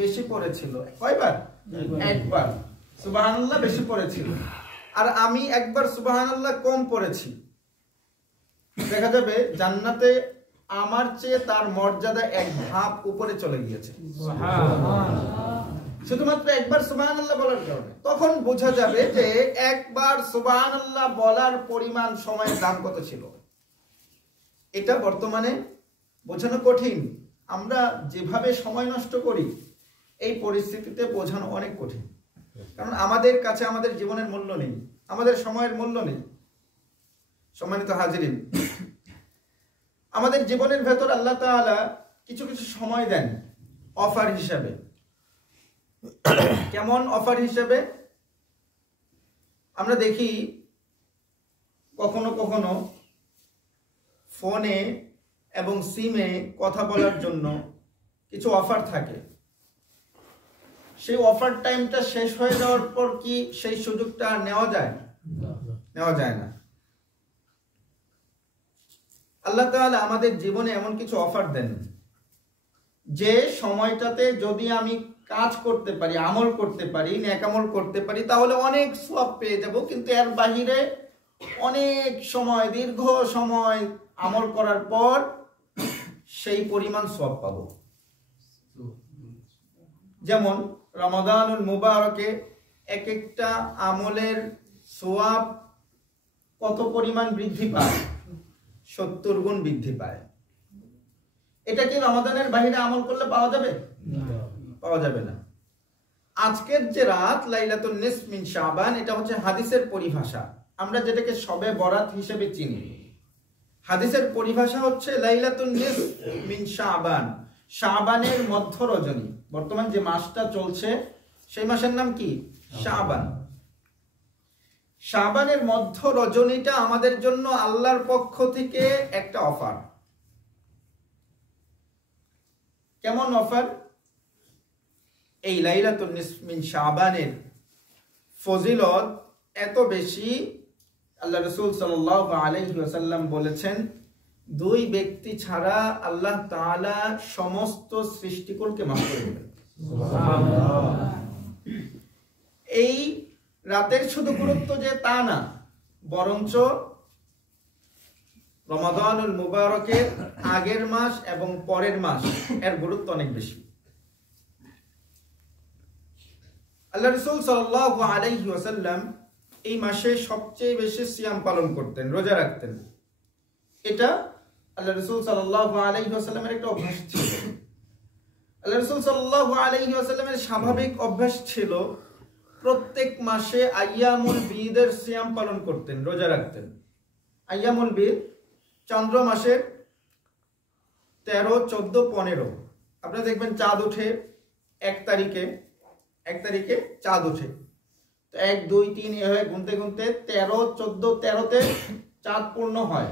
বেশি পড়েছিল। কয়বার? একবার। সুবহানাল্লাহ বেশি পড়েছিল, আর আমি একবার সুবহানাল্লাহ কম পড়েছি। দেখা যাবে জান্নাতে আমার চেয়ে তার মর্যাদা এক ধাপ উপরে চলে গিয়েছে, শুধুমাত্র একবার সুবহানাল্লাহ বলার কারণে। তখন বোঝা যাবে যে একবার সুবহানাল্লাহ বলার পরিমাণ সময়ের দাম কত ছিল। এটা বর্তমানে বোঝানো কঠিন। আমরা যেভাবে সময় নষ্ট করি, এই পরিস্থিতিতে বোঝানো অনেক কঠিন। কারণ আমাদের কাছে আমাদের জীবনের মূল্য নেই, আমাদের সময়ের মূল্য নেই। সম্মানিত হাজিরিন, আমাদের জীবনের ভেতর আল্লাহ তাআলা কিছু কিছু সময় দেন অফার হিসাবে। কেমন অফার হিসাবে? আমরা দেখি কখনো কখনো ফোনে এবং সিমে কথা বলার জন্য কিছু অফার থাকে। সেই অফার টাইমটা শেষ হয়ে যাওয়ার পর কি সেই সুযোগটা নেওয়া যায়? নেওয়া যায় না। আল্লাহ তাআলা আমাদের জীবনে এমন কিছু অফার দেন যে সময়টাতে যদি আমি কাজ করতে পারি, আমল করতে পারি, নেক আমল করতে পারি, তাহলে অনেক সওয়াব পেয়ে যাব। কিন্তু এর বাহিরে অনেক সময়, দীর্ঘ সময় আমল করার পর সেই পরিমাণ সওয়াব পাবো। যেমন রমাদানুল মুবারকে এক একটা আমলের সওয়াব কত পরিমাণ বৃদ্ধি পায়? 70 গুণ বৃদ্ধি পায়। এটা কি রমাদানের বাইরে আমল করলে পাওয়া যাবে? পাওয়া যাবে না। আজকের যে রাত লাইলাতুন নিসফ মিন শাবান, এটা হচ্ছে হাদিসের পরিভাষা। আমরা যেটাকে শবে বরাত হিসেবে চিনি, হাদিসের পরিভাষা হচ্ছে লাইলাতুন নিসফ মিন শাবান, শাবানের মধ্য রজনী। বর্তমান যে মাসটা চলছে সেই মাসের নাম কি? শাবান। শাবানের মধ্য রজনীটা আমাদের জন্য আল্লাহর পক্ষ থেকে একটা অফার। কেমন অফার? এই লাইলাতুন নিসফ মিন শাবানের ফজিলত এত বেশি, আল্লাহ রাসূল সাল্লাল্লাহু আলাইহি ওয়াসাল্লাম বলেছেন, দুই ব্যক্তি ছাড়া আল্লাহ তাআলা সমস্ত সৃষ্টিকুলকে মাফ করে দেবেন। সুবহানাল্লাহ। এই রাতের শুধু গুরুত্ব যে তা না, বরঞ্চ রমাদানুল মুবারকের আগের মাস এবং পরের মাস এর গুরুত্ব অনেক বেশি। আল্লাহ রাসূল সাল্লাল্লাহু আলাইহি ওয়াসাল্লাম এই মাসে সবচেয়ে বেশি সিয়াম পালন করতেন, রোজা রাখতেন। এটা আল্লাহ রাসূল সাল্লাল্লাহু আলাইহি ওয়াসাল্লামের একটা অভ্যাস ছিল। আল্লাহ রাসূল সাল্লাল্লাহু আলাইহি ওয়াসাল্লামের স্বাভাবিক অভ্যাস ছিল প্রত্যেক মাসে আইয়ামুল বীদের সিয়াম পালন করতেন, রোজা রাখতেন। আইয়ামুল বীদ চন্দ্র মাসের 13, 14, 15। আপনারা দেখবেন চাঁদ ওঠে 1 তারিখে চাঁদ ওঠে। তো 1, 2, 3 এভাবে গুনতে গুনতে 13, 14, 13তে চাঁদ পূর্ণ হয়।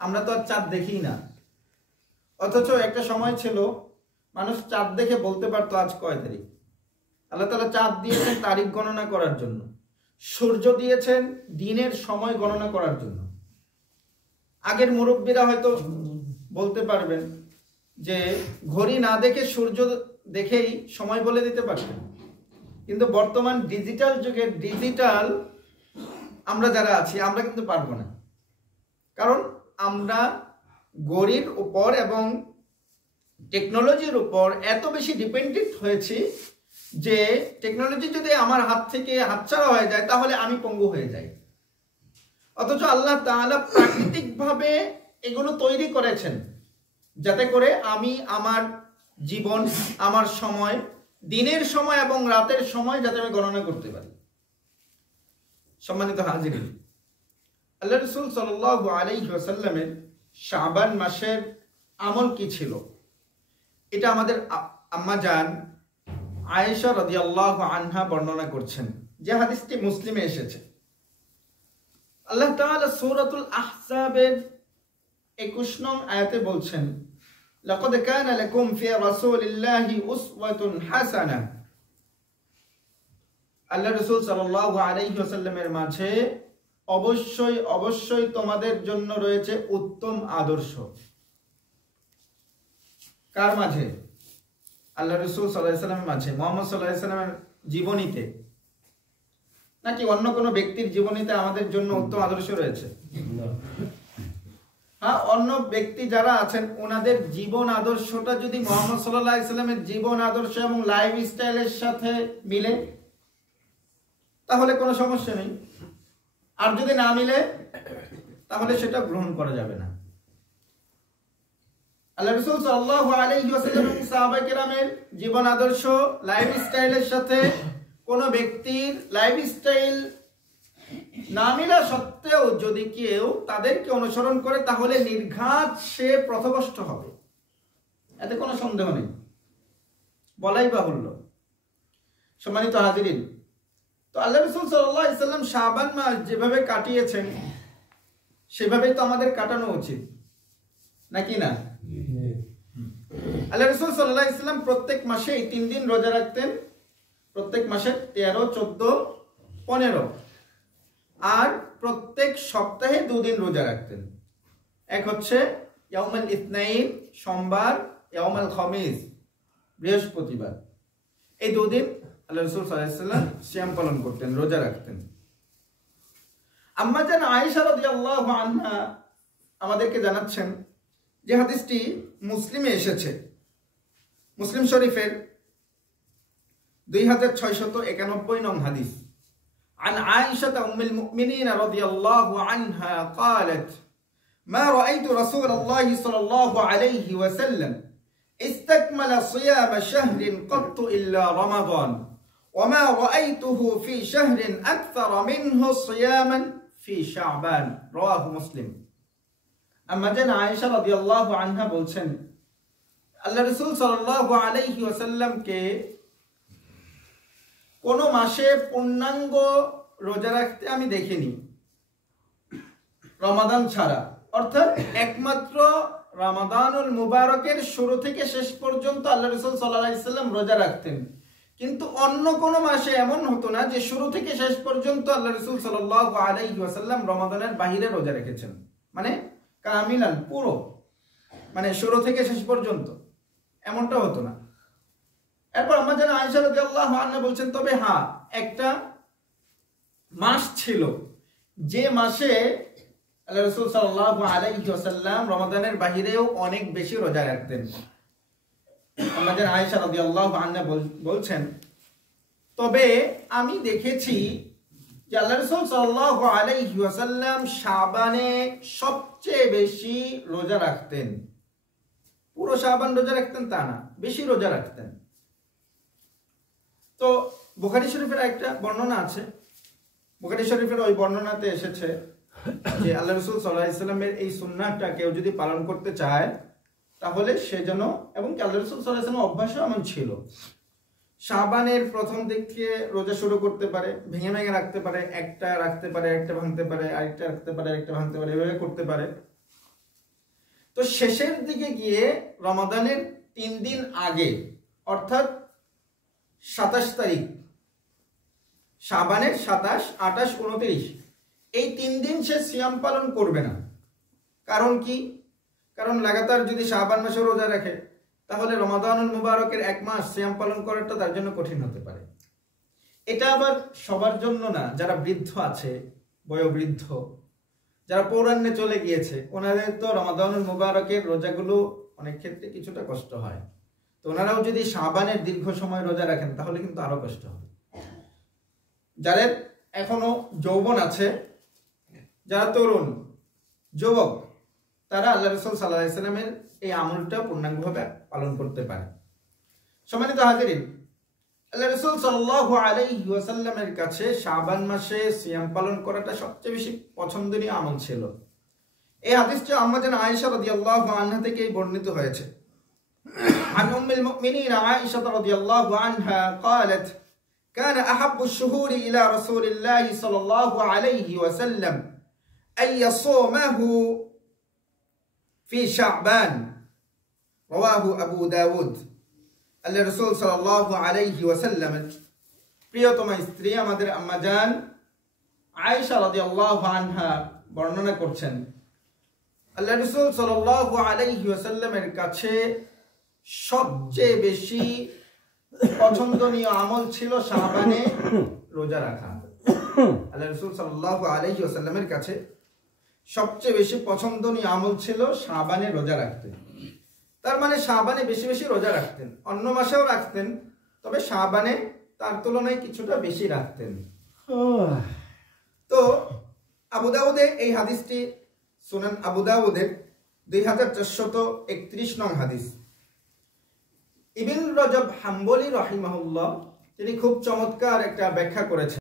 আমরা তো আর চাঁদ দেখি না, অথচ একটা সময় ছিল মানুষ চাঁদ দেখে বলতে পারতো আজ কয় তারিখ। আল্লাহ তাআলা চাঁদ দিয়েছেন তারিখ গণনা করার জন্য, সূর্য দিয়েছেন দিনের সময় গণনা করার জন্য। আগের মুরব্বীরা হয়তো বলতে পারবেন যে ঘড়ি না দেখে সূর্য দেখেই সময় বলে দিতে পারতেন। কিন্তু বর্তমান ডিজিটাল যুগে আমরা যারা আছি আমরা কিন্তু পারবো না। কারণ আমরা ঘড়ির উপর এবং টেকনোলজির উপর এত বেশি ডিপেন্ডেন্ট হয়েছি যে টেকনোলজি যদি আমার হাত থেকে হাতছাড়া হয়ে যায় তাহলে আমি পঙ্গু হয়ে যাই। অথচ আল্লাহ তাআলা প্রাকৃতিকভাবে এগুলো তৈরি করেছেন যাতে করে আমি আমার জীবন, আমার সময়, দিনের সময় এবং রাতের সময় যাতে আমি গণনা করতে পারি। সম্মানিত হাজিরিন, আল্লাহ রাসূল সাল্লাল্লাহু আলাইহি ওয়াসাল্লামের শাবান মাসের আমল কি ছিল? এটা আমাদের আম্মা জান আয়েশা রাদিয়াল্লাহু আনহা বর্ণনা করছেন, যে হাদিসটি মুসলিমে এসেছে। আল্লাহ তাআলা সূরাতুল আহজাবের 21 নং আয়াতে বলছেন, লাকাদ কানা লাকুম ফি রাসূলিল্লাহি উসওয়াতুন হাসানাহ। আল্লাহ রাসূল সাল্লাল্লাহু আলাইহি ওয়াসাল্লামের মাঝে অবশ্যই তোমাদের জন্য রয়েছে উত্তম আদর্শ। কার মাঝে? আল্লাহ রাসূল সাল্লাল্লাহু আলাইহি ওয়াসাল্লামের মাঝে, মুহাম্মদ সাল্লাল্লাহু আলাইহি ওয়াসাল্লামের জীবনীতে, নাকি অন্য কোনো ব্যক্তির জীবনীতে আমাদের জন্য উত্তম আদর্শ রয়েছে? হ্যাঁ, অন্য ব্যক্তি যারা আছেন ওনাদের জীবন আদর্শটা যদি মুহাম্মদ সাল্লাল্লাহু আলাইহি ওয়াসাল্লামের জীবন আদর্শ এবং লাইফ স্টাইলের সাথে মিলে তাহলে কোনো সমস্যা নেই, আর যদি না মিলে তাহলে সেটা গ্রহণ করা যাবে না। আল্লাহ রাসূল সাল্লাল্লাহু আলাইহি ওয়াসাল্লাম এবং সাহাবায়ে কেরামের জীবন আদর্শ লাইফ স্টাইলের সাথে কোনো ব্যক্তির লাইফ স্টাইল না মিলা সত্ত্বেও যদি কেউ তাদেরকে অনুসরণ করে তাহলে নির্ঘাত সে পথভ্রষ্ট হবে, এতে কোনো সন্দেহ নেই, বলাই বাহুল্য। সম্মানিত হাজিরিন, তো আল্লাহ রাসূল সাল্লাল্লাহু আলাইহি ওয়াসাল্লাম শাবান মাস যেভাবে কাটিয়েছেন সেভাবেই তো আমাদের কাটানো উচিত, নাকি না? আল্লাহ রাসূল সাল্লাল্লাহু আলাইহি ওয়াসাল্লাম প্রত্যেক মাসে 3 দিন রোজা রাখতেন, প্রত্যেক মাসে 13, 14, 15, আর প্রত্যেক সপ্তাহে 2 দিন রোজা রাখতেন। এক হচ্ছে ইয়াউমুল ইসনাইন সোমবার, ইয়াউমুল খামিস বৃহস্পতিবার। এই 2 দিন আল্লাহ রাসূল সাল্লাল্লাহু আলাইহি ওয়াসাল্লাম সিয়াম পালন করতেন, রোজা রাখতেন। আম্মা জান আয়েশা রাদিয়াল্লাহু আনহা আমাদেরকে জানাচ্ছেন যে হাদিসটি মুসলিমে এসেছে, মুসলিম শরীফের 2691 নং হাদিস। عن عائشة أم المؤمنين رضي الله عنها قالت ما رأيت رسول الله صلى الله عليه وسلم استكمل صيام شهر قط إلا رمضان وما رأيته في شهر أكثر منه صياما في شعبان رواه مسلم। আম্মা জান আয়েশা রাদিয়াল্লাহু আনহা বলছেন আল্লাহ রাসূল সাল্লাল্লাহু আলাইহি ওয়াসাল্লামকে কোন মাসে পূর্ণাঙ্গ রোজা রাখতে আমি দেখিনি রমাদান ছাড়া, অর্থাৎ একমাত্র রমাদানুল মুবারকের শুরু থেকে শেষ পর্যন্ত আল্লাহ রাসূল সাল্লাল্লাহু আলাইহি ওয়াসাল্লাম রোজা রাখতেন, কিন্তু অন্য কোন মাসে এমন হতো না যে শুরু থেকে শেষ পর্যন্ত আল্লাহ রাসূল সাল্লাল্লাহু আলাইহি ওয়াসাল্লাম রমাদানের বাইরে রোজা রেখেছেন, মানে কামিলান পুরো, মানে শুরু থেকে শেষ পর্যন্ত, এমনটা হতো না। এরপর আম্মা জান আয়েশা রাদিয়াল্লাহু আনহা বলছেন তবে হ্যাঁ একটা মাস ছিল যে মাসে আল্লাহ রাসূল সাল্লাল্লাহু আলাইহি ওয়াসাল্লাম রমাদানের বাইরেও অনেক বেশি রোজা রাখতেন। আম্মা জান আয়েশা রাদিয়াল্লাহু আনহা বলছেন তবে আমি দেখেছি যে আল্লাহ রাসূল সাল্লাল্লাহু আলাইহি ওয়াসাল্লাম শাবানে সবচেয়ে বেশি রোজা রাখতেন, পুরো শাবান রোজা রাখতেন তা না, বেশি রোজা রাখতেন। তো বুখারী শরীফের একটা বর্ণনা আছে, বুখারী শরীফের ওই বর্ণনাতে এসেছে যে আল্লাহ রাসূল সাল্লাল্লাহু আলাইহি ওয়াসাল্লামের এই সুন্নাহটা কেউ যদি পালন করতে চায় তাহলে সে যেন, এবং আল্লাহ রাসূল সাল্লাল্লাহু আলাইহি ওয়াসাল্লামের অভ্যাসও এমন ছিল, শাবানের প্রথম দিক থেকে রোজা শুরু করতে পারে, ভেঙে ভেঙে রাখতে পারে, একটা রাখতে পারে, একটা ভাঙতে পারে, আরেকটা রাখতে পারে, একটা ভাঙতে পারে, এভাবে করতে পারে। তো শেষের দিকে গিয়ে রমাদানের 3 দিন আগে অর্থাৎ 27 তারিখ, শাবানের 27, 28, 29 এই 3 দিন সে সিয়াম পালন করবে না। কারণ কি? কারণ লাগাতার যদি শাবান মাসে রোজা রাখে তাহলে রমাদানুল মুবারকের 1 মাস সিয়াম পালন করাটা তার জন্য কঠিন হতে পারে। এটা আবার সবার জন্য না, যারা বৃদ্ধ আছে, বয়োবৃদ্ধ, যারা পৌরাণ্যে চলে গিয়েছে, ওনাদের তো রমাদানুল মুবারকের রোজাগুলো অনেক ক্ষেত্রে কিছুটা কষ্ট হয়, তো ওনারাও যদি শাবানের দীর্ঘ সময় রোজা রাখেন তাহলে কিন্তু আরো কষ্ট হবে। যাদের এখনো যৌবন আছে, যারা তরুণ যুবক, তারা আল্লাহ রাসূল সাল্লাল্লাহু আলাইহি ওয়াসাল্লামের এই আমলটা পূর্ণাঙ্গভাবে পালন করতে পারে। সম্মানিত হাজিরিন, আল্লাহ রাসূল সাল্লাল্লাহু আলাইহি ওয়াসাল্লামের কাছে শাবান মাসে সিয়াম পালন করাটা সবচেয়ে বেশি পছন্দনীয় আমল ছিল। এই হাদিসটি আম্মা জান আয়েশা রাদিয়াল্লাহু আনহা থেকে বর্ণিত হয়েছে। عن أم المؤمنين عائشة رضي الله عنها قالت كان أحب الشهور إلى رسول الله صلى الله عليه وسلم أن يصومه في شعبان رواه أبو داود। আল্লাহ রাসূল সাল্লাল্লাহু আলাইহি ওয়াসাল্লামের প্রিয়তমা স্ত্রী আমাদের আম্মা জান আয়েশা রাদিয়াল্লাহু আনহা বর্ণনা করছেন আল্লাহ রাসূল সাল্লাল্লাহু আলাইহি ওয়াসাল্লামের কাছে সবচেয়ে বেশি পছন্দনীয় আমল ছিল শাবানে রোজা রাখা। আল্লাহ রাসূল সাল্লাল্লাহু আলাইহি ওয়াসাল্লামের কাছে সবচেয়ে বেশি পছন্দনীয় আমল ছিল শাবানে রোজা রাখতে। তার মানে শাবানে বেশি বেশি রোজা রাখতেন, অন্য মাসেও রাখতেন, তবে শাবানে তার তুলনায় কিছুটা বেশি রাখতেন। তো আবু দাউদে এই হাদিসটি, সুনান আবু দাউদের 2431 নং হাদিস। ইবনে রজব হাম্বলি রাহিমাহুল্লাহ তিনি খুব চমৎকার একটা ব্যাখ্যা করেছেন।